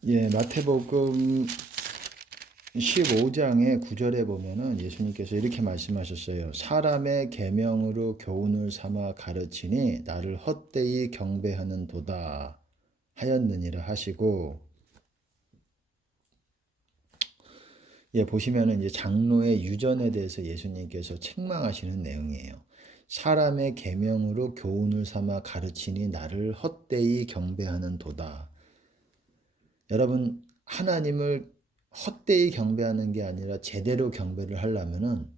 마태복음 15장의 9절에 보면은 예수님께서 이렇게 말씀하셨어요. 사람의 계명으로 교훈을 삼아 가르치니 나를 헛되이 경배하는 도다 하였느니라 하시고, 보시면은 이제 장로의 유전에 대해서 예수님께서 책망하시는 내용이에요. 사람의 계명으로 교훈을 삼아 가르치니 나를 헛되이 경배하는 도다. 여러분, 하나님을 헛되이 경배하는 게 아니라 제대로 경배를 하려면은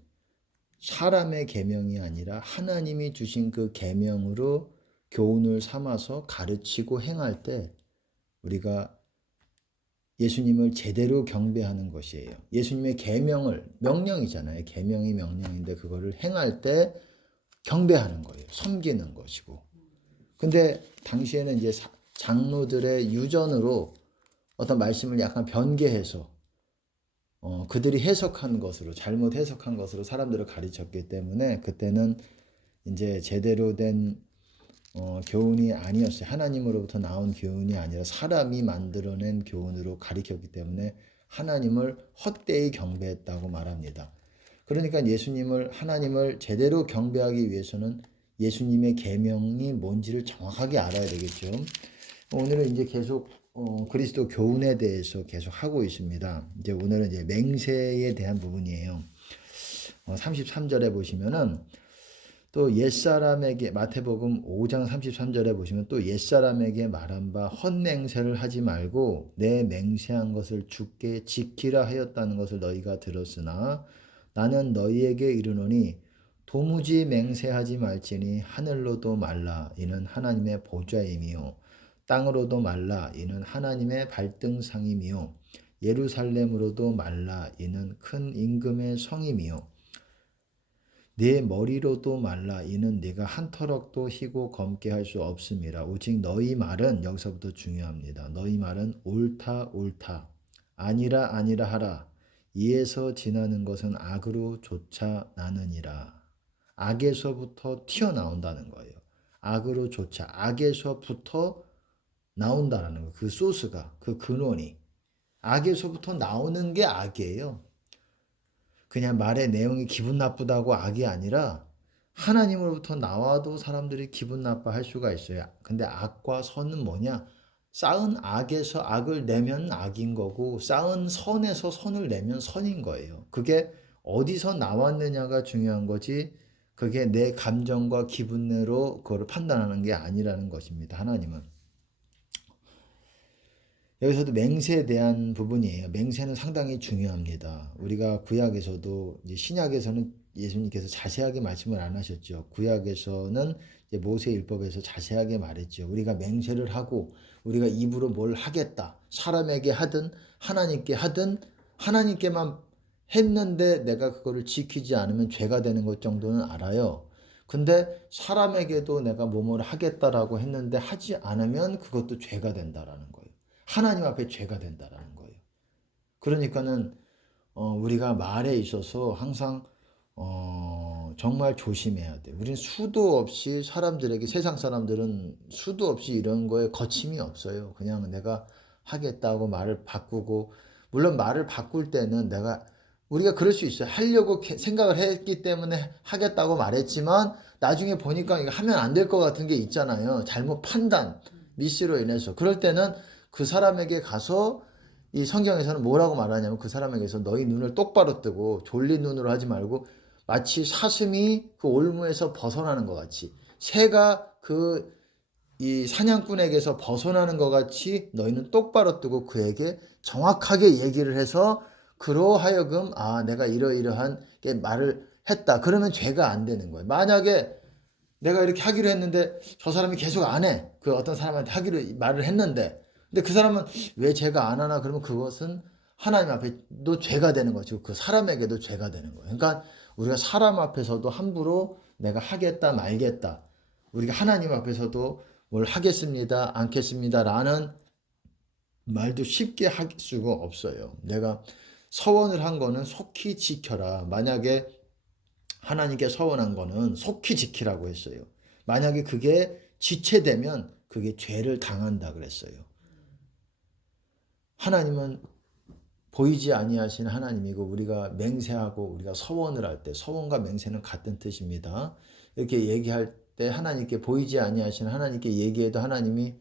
사람의 계명이 아니라 하나님이 주신 그 계명으로 교훈을 삼아서 가르치고 행할 때 우리가 예수님을 제대로 경배하는 것이에요. 예수님의 계명을, 명령이잖아요. 계명이 명령인데 그거를 행할 때 경배하는 거예요. 섬기는 것이고. 근데 당시에는 이제 장로들의 유전으로 어떤 말씀을 약간 변개해서 그들이 해석한 것으로, 잘못 해석한 것으로 사람들을 가르쳤기 때문에 그때는 이제 제대로 된 교훈이 아니었어요. 하나님으로부터 나온 교훈이 아니라 사람이 만들어낸 교훈으로 가르쳤기 때문에 하나님을 헛되이 경배했다고 말합니다. 그러니까 하나님을 제대로 경배하기 위해서는 예수님의 계명이 뭔지를 정확하게 알아야 되겠죠. 오늘은 이제 계속 그리스도 교훈에 대해서 계속 하고 있습니다. 이제 오늘은 이제 맹세에 대한 부분이에요. 33절에 보시면은 또 옛사람에게, 마태복음 5장 33절에 보시면 또 옛사람에게 말한 바 헛맹세를 하지 말고 내 맹세한 것을 주께 지키라 하였다는 것을 너희가 들었으나 나는 너희에게 이르노니 도무지 맹세하지 말지니 하늘로도 말라 이는 하나님의 보좌임이요 땅으로도 말라 이는 하나님의 발등상임이요 예루살렘으로도 말라 이는 큰 임금의 성임이요 내 머리로도 말라 이는 네가 한 터럭도 희고 검게 할 수 없음이라. 오직 너희 말은, 여기서부터 중요합니다. 너희 말은 옳다 옳다 아니라 아니라 하라. 이에서 지나는 것은 악으로 쫓아 나느니라. 악에서부터 튀어나온다는 거예요. 악으로 쫓아, 악에서부터 나온다는 거예요. 그 소스가, 그 근원이 악에서부터 나오는 게 악이에요. 그냥 말의 내용이 기분 나쁘다고 악이 아니라 하나님으로부터 나와도 사람들이 기분 나빠할 수가 있어요. 근데 악과 선은 뭐냐? 쌓은 악에서 악을 내면 악인 거고 쌓은 선에서 선을 내면 선인 거예요. 그게 어디서 나왔느냐가 중요한 거지, 그게 내 감정과 기분으로 그걸 판단하는 게 아니라는 것입니다. 하나님은. 여기서도 맹세에 대한 부분이에요. 맹세는 상당히 중요합니다. 우리가 구약에서도, 이제 신약에서는 예수님께서 자세하게 말씀을 안 하셨죠. 구약에서는 이제 모세율법에서 자세하게 말했죠. 우리가 맹세를 하고 우리가 입으로 뭘 하겠다, 사람에게 하든 하나님께 하든, 하나님께만 했는데 내가 그거를 지키지 않으면 죄가 되는 것 정도는 알아요. 근데 사람에게도 내가 뭐뭐를 하겠다라고 했는데 하지 않으면 그것도 죄가 된다라는 거예요. 하나님 앞에 죄가 된다라는 거예요. 그러니까는 우리가 말에 있어서 항상 정말 조심해야 돼. 우리는 수도 없이 사람들에게, 세상 사람들은 수도 없이 이런 거에 거침이 없어요. 그냥 내가 하겠다고 말을 바꾸고, 물론 말을 바꿀 때는 우리가 그럴 수 있어요. 하려고 생각을 했기 때문에 하겠다고 말했지만 나중에 보니까 이거 하면 안 될 것 같은 게 있잖아요. 잘못 판단, 미스로 인해서. 그럴 때는 그 사람에게 가서, 이 성경에서는 뭐라고 말하냐면 그 사람에게서 너희 눈을 똑바로 뜨고 졸린 눈으로 하지 말고 마치 사슴이 그 올무에서 벗어나는 것 같이, 새가 이 사냥꾼에게서 벗어나는 것 같이 너희는 똑바로 뜨고 그에게 정확하게 얘기를 해서 그로 하여금 내가 이러이러한 게 말을 했다. 그러면 죄가 안 되는 거예요. 만약에 내가 이렇게 하기로 했는데 저 사람이 계속 안 해. 그 어떤 사람한테 말을 했는데 근데 그 사람은 왜 죄가 안 하나? 그러면 그것은 하나님 앞에도 죄가 되는 거죠. 그 사람에게도 죄가 되는 거예요. 그러니까 우리가 사람 앞에서도 함부로 내가 하겠다 말겠다, 우리가 하나님 앞에서도 뭘 하겠습니다 않겠습니다 라는 말도 쉽게 할 수가 없어요. 내가 서원을 한 거는 속히 지켜라. 만약에 하나님께 서원한 거는 속히 지키라고 했어요. 만약에 그게 지체되면 그게 죄를 당한다 그랬어요. 하나님은 보이지 아니하시는 하나님이고 우리가 맹세하고 우리가 서원을 할 때 서원과 맹세는 같은 뜻입니다. 이렇게 얘기할 때 하나님께 보이지 아니하시는 하나님께 얘기해도 하나님이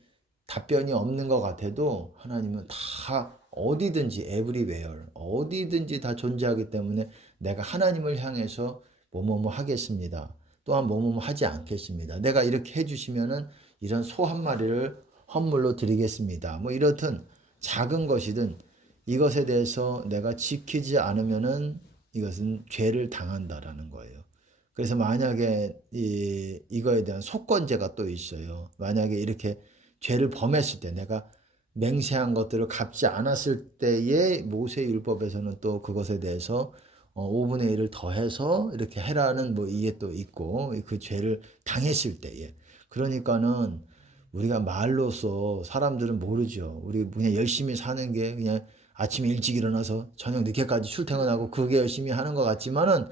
답변이 없는 것 같아도 하나님은 다 어디든지 everywhere 어디든지 다 존재하기 때문에 내가 하나님을 향해서 뭐뭐뭐 하겠습니다. 또한 뭐뭐뭐 하지 않겠습니다. 내가 이렇게 해주시면은 이런 소 한 마리를 헌물로 드리겠습니다. 뭐 이렇든 작은 것이든 이것에 대해서 내가 지키지 않으면은 이것은 죄를 당한다라는 거예요. 그래서 만약에 이거에 대한 속건제가 또 있어요. 만약에 이렇게 죄를 범했을 때 내가 맹세한 것들을 갚지 않았을 때의 모세율법에서는 또 그것에 대해서 5분의 1을 더해서 이렇게 해라는 뭐 이게 또 있고 그 죄를 당했을 때에 그러니까는 우리가 말로써 사람들은 모르죠. 우리 그냥 열심히 사는 게 그냥 아침에 일찍 일어나서 저녁 늦게까지 출퇴근하고 그게 열심히 하는 것 같지만은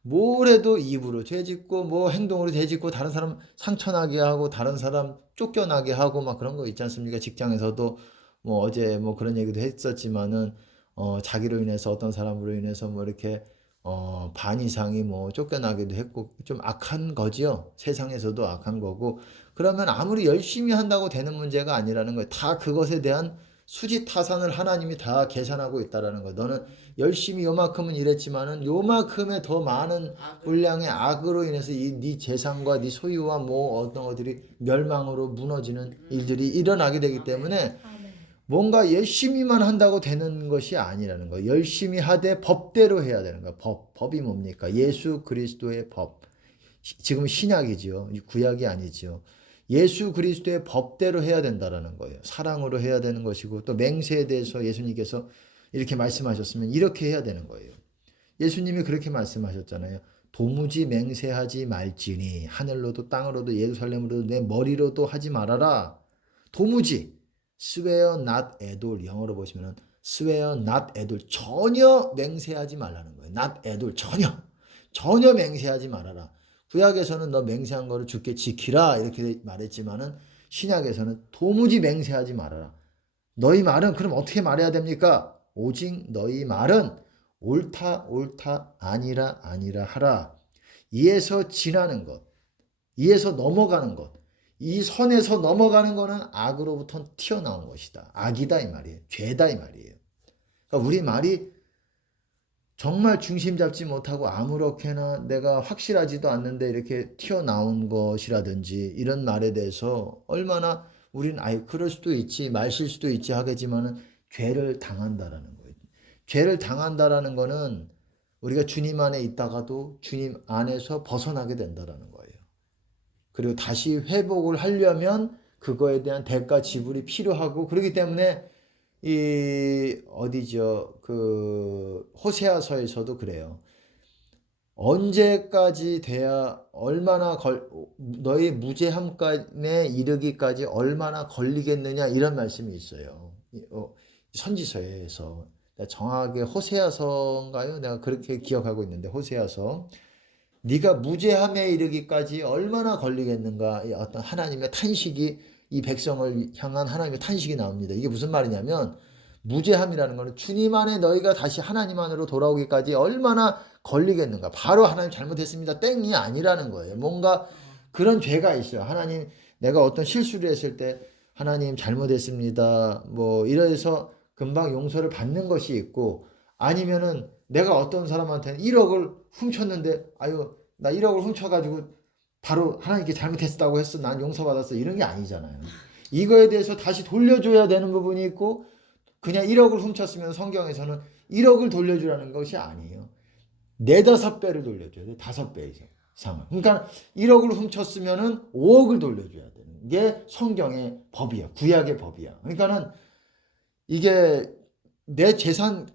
뭘 해도 입으로 죄짓고 뭐 행동으로 죄짓고 다른 사람 상처나게 하고 다른 사람 쫓겨나게 하고 막 그런 거 있지 않습니까? 직장에서도 뭐 어제 뭐 그런 얘기도 했었지만은 자기로 인해서 어떤 사람으로 인해서 뭐 이렇게 반 이상이 뭐 쫓겨나기도 했고 좀 악한 거지요. 세상에서도 악한 거고 그러면 아무리 열심히 한다고 되는 문제가 아니라는 거예요. 다 그것에 대한 수지타산을 하나님이 다 계산하고 있다라는 거예요. 너는 열심히 요만큼은 일했지만은 요만큼의 더 많은 분량의 악으로 인해서 네 재산과 네 소유와 뭐 어떤 것들이 멸망으로 무너지는 일들이 일어나게 되기 때문에 뭔가 열심히만 한다고 되는 것이 아니라는 거예요. 열심히 하되 법대로 해야 되는 거예요. 법이 뭡니까? 예수 그리스도의 법. 지금 신약이지요. 구약이 아니지요. 예수 그리스도의 법대로 해야 된다라는 거예요. 사랑으로 해야 되는 것이고 또 맹세에 대해서 예수님께서 이렇게 말씀하셨으면 이렇게 해야 되는 거예요. 예수님이 그렇게 말씀하셨잖아요. 도무지 맹세하지 말지니 하늘로도 땅으로도 예루살렘으로도 내 머리로도 하지 말아라. 도무지 swear not at all 영어로 보시면은 swear not at all 전혀 맹세하지 말라는 거예요. not at all 전혀 맹세하지 말아라. 구약에서는 너 맹세한 거를 주께 지키라 이렇게 말했지만은 신약에서는 도무지 맹세하지 말아라. 너희 말은 그럼 어떻게 말해야 됩니까? 오직 너희 말은 옳다 아니라 하라. 이에서 지나는 것, 이에서 넘어가는 것, 이 선에서 넘어가는 거는 악으로부터 튀어나온 것이다. 악이다 이 말이에요. 죄다 이 말이에요. 그러니까 우리 말이 정말 중심 잡지 못하고 아무렇게나 내가 확실하지도 않는데 이렇게 튀어나온 것이라든지 이런 말에 대해서 얼마나 우리는 그럴 수도 있지 마실 수도 있지 하겠지만은 죄를 당한다라는 거예요. 죄를 당한다라는 거는 우리가 주님 안에 있다가도 주님 안에서 벗어나게 된다라는 거예요. 그리고 다시 회복을 하려면 그거에 대한 대가 지불이 필요하고 그렇기 때문에 이 어디죠? 그 호세아서에서도 그래요. 언제까지 돼야 얼마나 너희 무죄함에 이르기까지 얼마나 걸리겠느냐 이런 말씀이 있어요. 선지서에서 정확하게 호세아서인가요? 내가 그렇게 기억하고 있는데 호세아서 네가 무죄함에 이르기까지 얼마나 걸리겠는가 어떤 하나님의 탄식이 이 백성을 향한 하나님의 탄식이 나옵니다. 이게 무슨 말이냐면 무죄함이라는 것은 주님 안에 너희가 다시 하나님 안으로 돌아오기까지 얼마나 걸리겠는가. 바로 하나님 잘못했습니다. 땡이 아니라는 거예요. 뭔가 그런 죄가 있어요. 하나님 내가 어떤 실수를 했을 때 하나님 잘못했습니다. 뭐 이래서 금방 용서를 받는 것이 있고 아니면은 내가 어떤 사람한테는 1억을 훔쳤는데 나 1억을 훔쳐가지고 바로 하나님께 잘못했다고 했어. 난 용서받았어. 이런 게 아니잖아요. 이거에 대해서 다시 돌려줘야 되는 부분이 있고 그냥 1억을 훔쳤으면 성경에서는 1억을 돌려주라는 것이 아니에요. 4, 5배를 돌려줘야 돼. 5배 이상을. 그러니까 1억을 훔쳤으면은 5억을 돌려줘야 되는 게 성경의 법이야. 구약의 법이야. 그러니까는 이게 내 재산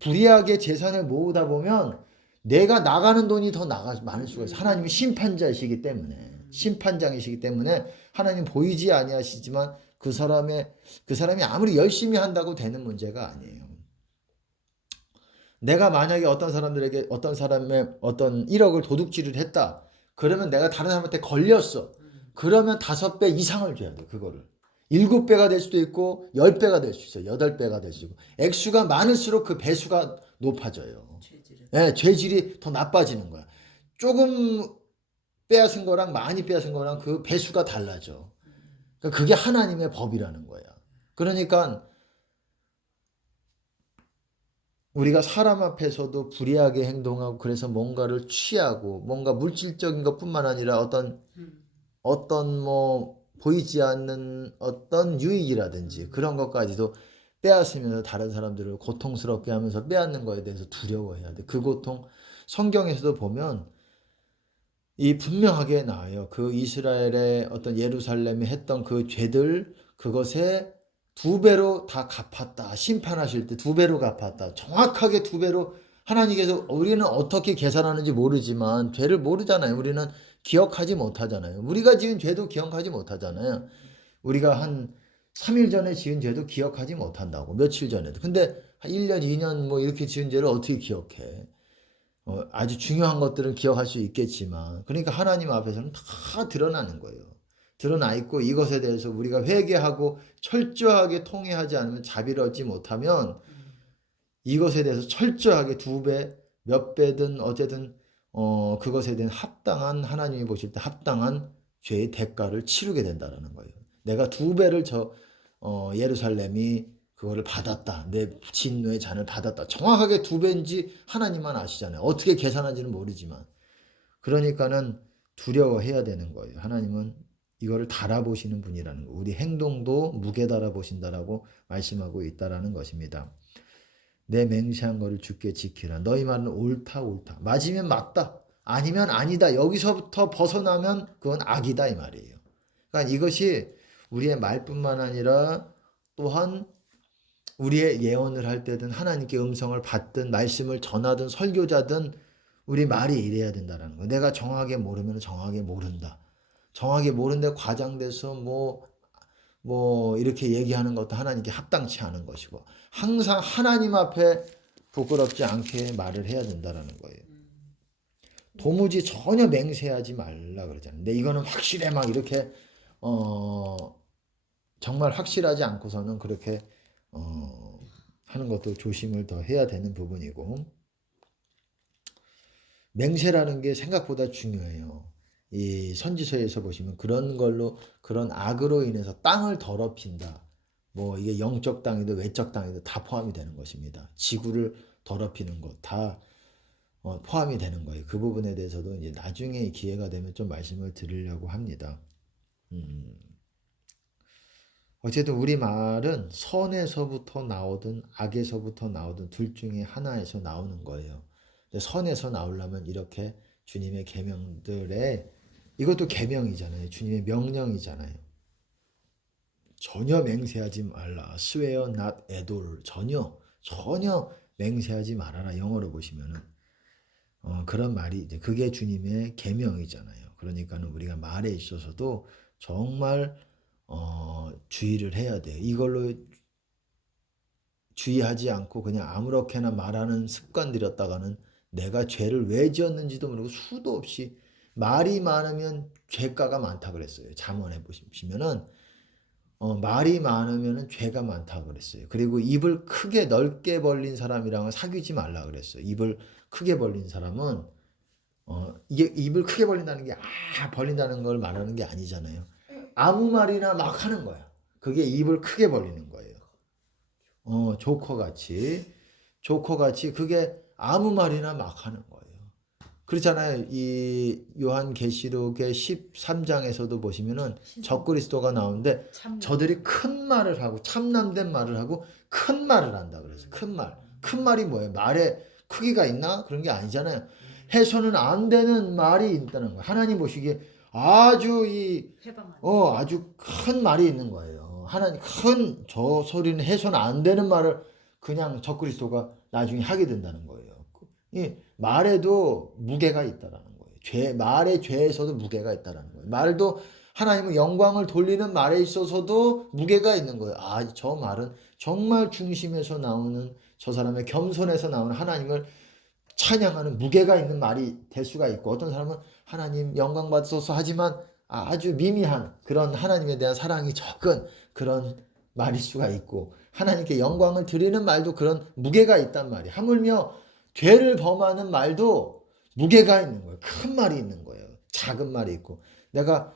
불이하게 재산을 모으다 보면 내가 나가는 돈이 더 많을 수가 있어요. 하나님이 심판자이시기 때문에 심판장이시기 때문에 하나님 보이지 아니하시지만 그 사람이 아무리 열심히 한다고 되는 문제가 아니에요. 내가 만약에 어떤 사람들에게 어떤 사람의 어떤 1억을 도둑질을 했다. 그러면 내가 다른 사람한테 걸렸어. 그러면 5배 이상을 줘야 돼. 그거를. 7배가 될 수도 있고 10배가 될 수 있어요. 8배가 될 수 있고. 액수가 많을수록 그 배수가 높아져요. 네, 죄질이 더 나빠지는 거야. 조금 빼앗은 거랑 많이 빼앗은 거랑 그 배수가 달라져. 그러니까 그게 하나님의 법이라는 거야. 그러니까 우리가 사람 앞에서도 불의하게 행동하고 그래서 뭔가를 취하고 뭔가 물질적인 것뿐만 아니라 어떤 뭐 보이지 않는 어떤 유익이라든지 그런 것까지도 빼앗으면서 다른 사람들을 고통스럽게 하면서 빼앗는 거에 대해서 두려워해야 돼. 그 고통 성경에서도 보면 이 분명하게 나와요. 그 이스라엘의 어떤 예루살렘이 했던 그 죄들 그것에 2배로 다 갚았다. 심판하실 때 2배로 갚았다. 정확하게 2배로 하나님께서 우리는 어떻게 계산하는지 모르지만 죄를 모르잖아요. 우리는 기억하지 못하잖아요. 우리가 지은 죄도 기억하지 못하잖아요. 우리가 한 3일 전에 지은 죄도 기억하지 못한다고. 며칠 전에도. 근데 한 1년, 2년 뭐 이렇게 지은 죄를 어떻게 기억해? 아주 중요한 것들은 기억할 수 있겠지만 그러니까 하나님 앞에서는 다 드러나는 거예요. 드러나 있고 이것에 대해서 우리가 회개하고 철저하게 통회하지 않으면 자비를 얻지 못하면 이것에 대해서 철저하게 2배, 몇 배든 어쨌든 그것에 대한 합당한 하나님이 보실 때 합당한 죄의 대가를 치르게 된다는 거예요. 내가 2배를 예루살렘이 그거를 받았다. 내 진노의 잔을 받았다. 정확하게 2배인지 하나님만 아시잖아요. 어떻게 계산한지는 모르지만. 그러니까는 두려워해야 되는 거예요. 하나님은 이거를 달아보시는 분이라는 거. 우리 행동도 무게 달아보신다라고 말씀하고 있다라는 것입니다. 내 맹세한 거를 주께 지키라. 너희 말은 옳다 옳다. 맞으면 맞다. 아니면 아니다. 여기서부터 벗어나면 그건 악이다 이 말이에요. 그러니까 이것이 우리의 말뿐만 아니라 또한 우리의 예언을 할 때든 하나님께 음성을 받든 말씀을 전하든 설교자든 우리 말이 이래야 된다는 거예요. 내가 정확하게 모르면 정확하게 모른다. 정확하게 모른데 과장돼서 뭐 이렇게 얘기하는 것도 하나님께 합당치 않은 것이고 항상 하나님 앞에 부끄럽지 않게 말을 해야 된다는 거예요. 도무지 전혀 맹세하지 말라 그러잖아요. 근데 이거는 확실해 막 이렇게 정말 확실하지 않고서는 그렇게 하는 것도 조심을 더 해야 되는 부분이고 맹세라는 게 생각보다 중요해요. 이 선지서에서 보시면 그런 걸로 그런 악으로 인해서 땅을 더럽힌다. 뭐 이게 영적 땅이든 외적 땅이든 다 포함이 되는 것입니다. 지구를 더럽히는 것 다 포함이 되는 거예요. 그 부분에 대해서도 이제 나중에 기회가 되면 좀 말씀을 드리려고 합니다. 어쨌든 우리 말은 선에서부터 나오든 악에서부터 나오든 둘 중에 하나에서 나오는 거예요. 선에서 나오려면 이렇게 주님의 계명들에 이것도 계명이잖아요. 주님의 명령이잖아요. 전혀 맹세하지 말라. swear not at all. 전혀 맹세하지 말아라. 영어로 보시면은 그런 말이 이제 그게 주님의 계명이잖아요. 그러니까는 우리가 말에 있어서도 정말 주의를 해야 돼요. 이걸로 주의하지 않고 그냥 아무렇게나 말하는 습관 들였다가는 내가 죄를 왜 지었는지도 모르고 수도 없이 말이 많으면 죄가가 많다 그랬어요. 잠언에 보시면은 말이 많으면 죄가 많다 그랬어요. 그리고 입을 크게 넓게 벌린 사람이랑은 사귀지 말라 그랬어요. 입을 크게 벌린 사람은 이게 입을 크게 벌린다는 게 벌린다는 걸 말하는 게 아니잖아요. 아무 말이나 막 하는 거야. 그게 입을 크게 벌리는 거예요. 조커같이 그게 아무 말이나 막 하는 거예요. 그렇잖아요. 이 요한계시록의 13장에서도 보시면은 적그리스도가 나오는데 저들이 큰 말을 하고 참남된 말을 하고 큰 말을 한다 그래서 큰 말. 큰 말이 뭐예요? 말에 크기가 있나? 그런 게 아니잖아요. 해서는 안 되는 말이 있다는 거예요. 하나님 보시기에 아주 아주 큰 말이 있는 거예요. 하나님 큰 저 소리는 해서는 안 되는 말을 그냥 적그리스도가 나중에 하게 된다는 거예요. 이 말에도 무게가 있다라는 거예요. 말의 죄에서도 무게가 있다라는 거예요. 말도 하나님은 영광을 돌리는 말에 있어서도 무게가 있는 거예요. 저 말은 정말 중심에서 나오는 저 사람의 겸손에서 나오는 하나님을 찬양하는 무게가 있는 말이 될 수가 있고 어떤 사람은 하나님 영광 받소서 하지만 아주 미미한 그런 하나님에 대한 사랑이 적은 그런 말일 수가 있고, 하나님께 영광을 드리는 말도 그런 무게가 있단 말이에요. 하물며 죄를 범하는 말도 무게가 있는 거예요. 큰 말이 있는 거예요. 작은 말이 있고. 내가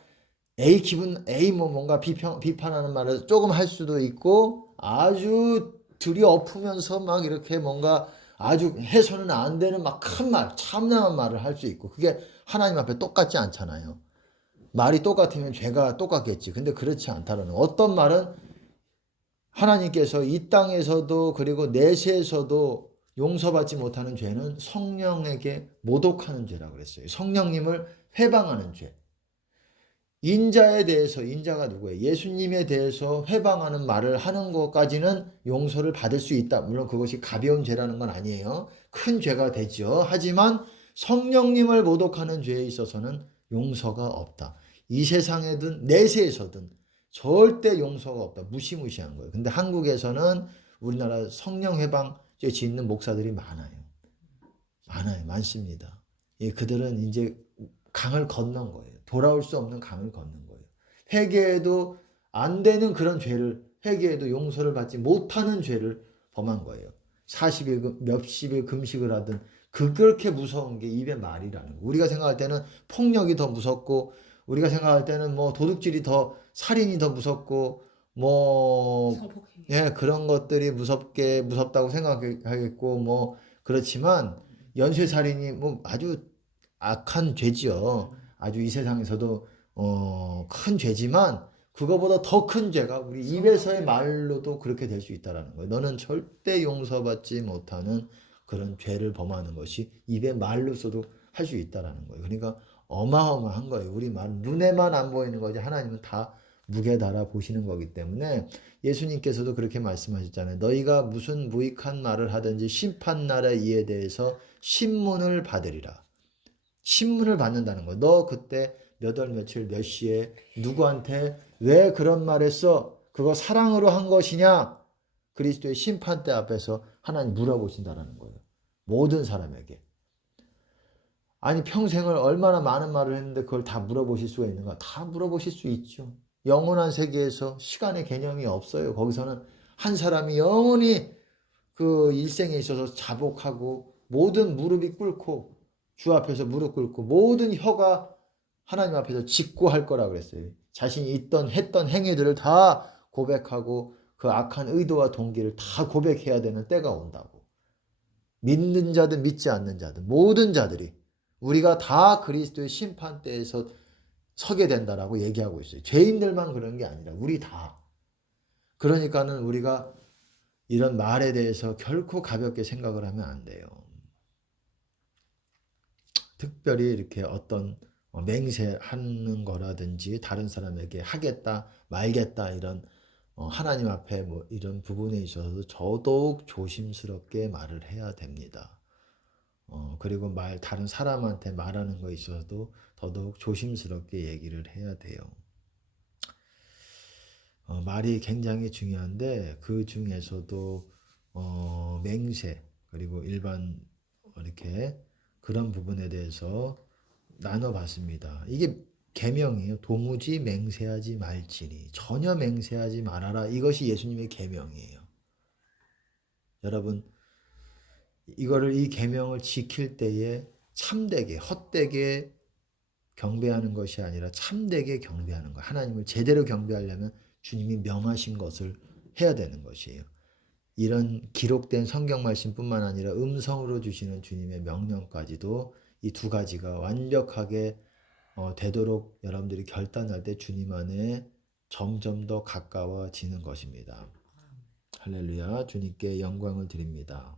A 뭐 뭔가 비판하는 말을 조금 할 수도 있고, 아주 들이엎으면서 막 이렇게 뭔가 아주 해서는 안 되는 막 큰 말, 참담한 말을 할 수 있고, 그게 하나님 앞에 똑같지 않잖아요. 말이 똑같으면 죄가 똑같겠지. 근데 그렇지 않다는, 어떤 말은 하나님께서 이 땅에서도 그리고 내세에서도 용서받지 못하는 죄는 성령에게 모독하는 죄라고 그랬어요. 성령님을 회방하는 죄. 인자에 대해서, 인자가 누구예요? 예수님에 대해서 회방하는 말을 하는 것까지는 용서를 받을 수 있다. 물론 그것이 가벼운 죄라는 건 아니에요. 큰 죄가 되죠. 하지만 성령님을 모독하는 죄에 있어서는 용서가 없다. 이 세상에든 내세에서든 절대 용서가 없다. 무시무시한 거예요. 근데 한국에서는 우리나라 성령 회방죄 짓는 목사들이 많아요. 많습니다. 예, 그들은 이제 강을 건넌 거예요. 돌아올 수 없는 강을 걷는 거예요. 회개해도 안 되는 그런 죄를, 회개해도 용서를 받지 못하는 죄를 범한 거예요. 40일, 몇십일 금식을 하든 그렇게 무서운 게 입의 말이라는 거. 우리가 생각할 때는 폭력이 더 무섭고, 우리가 생각할 때는 뭐 도둑질이 더, 살인이 더 무섭고, 뭐 성폭행. 예, 그런 것들이 무섭다고 생각하겠고, 뭐 그렇지만 연쇄살인이 뭐 아주 악한 죄지요. 아주 이 세상에서도 큰 죄지만, 그거보다 더 큰 죄가 우리 입에서의 말로도 그렇게 될 수 있다라는 거예요. 너는 절대 용서받지 못하는 그런 죄를 범하는 것이 입의 말로서도 할 수 있다라는 거예요. 그러니까 어마어마한 거예요. 우리 말 눈에만 안 보이는 거지 하나님은 다 무게 달아 보시는 거기 때문에, 예수님께서도 그렇게 말씀하셨잖아요. 너희가 무슨 무익한 말을 하든지 심판날에 이에 대해서 신문을 받으리라. 신문을 받는다는 거야. 너 그때 몇 월 며칠 몇 시에 누구한테 왜 그런 말 했어? 그거 사랑으로 한 것이냐? 그리스도의 심판대 앞에서 하나님 물어보신다는 거예요. 모든 사람에게. 아니, 평생을 얼마나 많은 말을 했는데 그걸 다 물어보실 수가 있는가? 다 물어보실 수 있죠. 영원한 세계에서 시간의 개념이 없어요. 거기서는 한 사람이 영원히 그 일생에 있어서 자복하고, 모든 무릎이 꿇고, 주 앞에서 무릎 꿇고, 모든 혀가 하나님 앞에서 직고할 거라 그랬어요. 자신이 했던 행위들을 다 고백하고, 그 악한 의도와 동기를 다 고백해야 되는 때가 온다고. 믿는 자든 믿지 않는 자든 모든 자들이, 우리가 다 그리스도의 심판대에서 서게 된다라고 얘기하고 있어요. 죄인들만 그런 게 아니라 우리 다. 그러니까는 우리가 이런 말에 대해서 결코 가볍게 생각을 하면 안 돼요. 특별히 이렇게 어떤 맹세하는 거라든지 다른 사람에게 하겠다 말겠다 이런 하나님 앞에 뭐 이런 부분에 있어서도 더더욱 조심스럽게 말을 해야 됩니다. 그리고 다른 사람한테 말하는 거에 있어서도 더더욱 조심스럽게 얘기를 해야 돼요. 말이 굉장히 중요한데, 그 중에서도 맹세 그리고 일반 이렇게 그런 부분에 대해서 나눠봤습니다. 이게 계명이에요. 도무지 맹세하지 말지니, 전혀 맹세하지 말아라. 이것이 예수님의 계명이에요. 여러분, 이 계명을 지킬 때에 참되게, 헛되게 경배하는 것이 아니라 참되게 경배하는 거예요. 하나님을 제대로 경배하려면 주님이 명하신 것을 해야 되는 것이에요. 이런 기록된 성경 말씀뿐만 아니라 음성으로 주시는 주님의 명령까지도, 이 두 가지가 완벽하게 되도록 여러분들이 결단할 때 주님 안에 점점 더 가까워지는 것입니다. 할렐루야. 주님께 영광을 드립니다.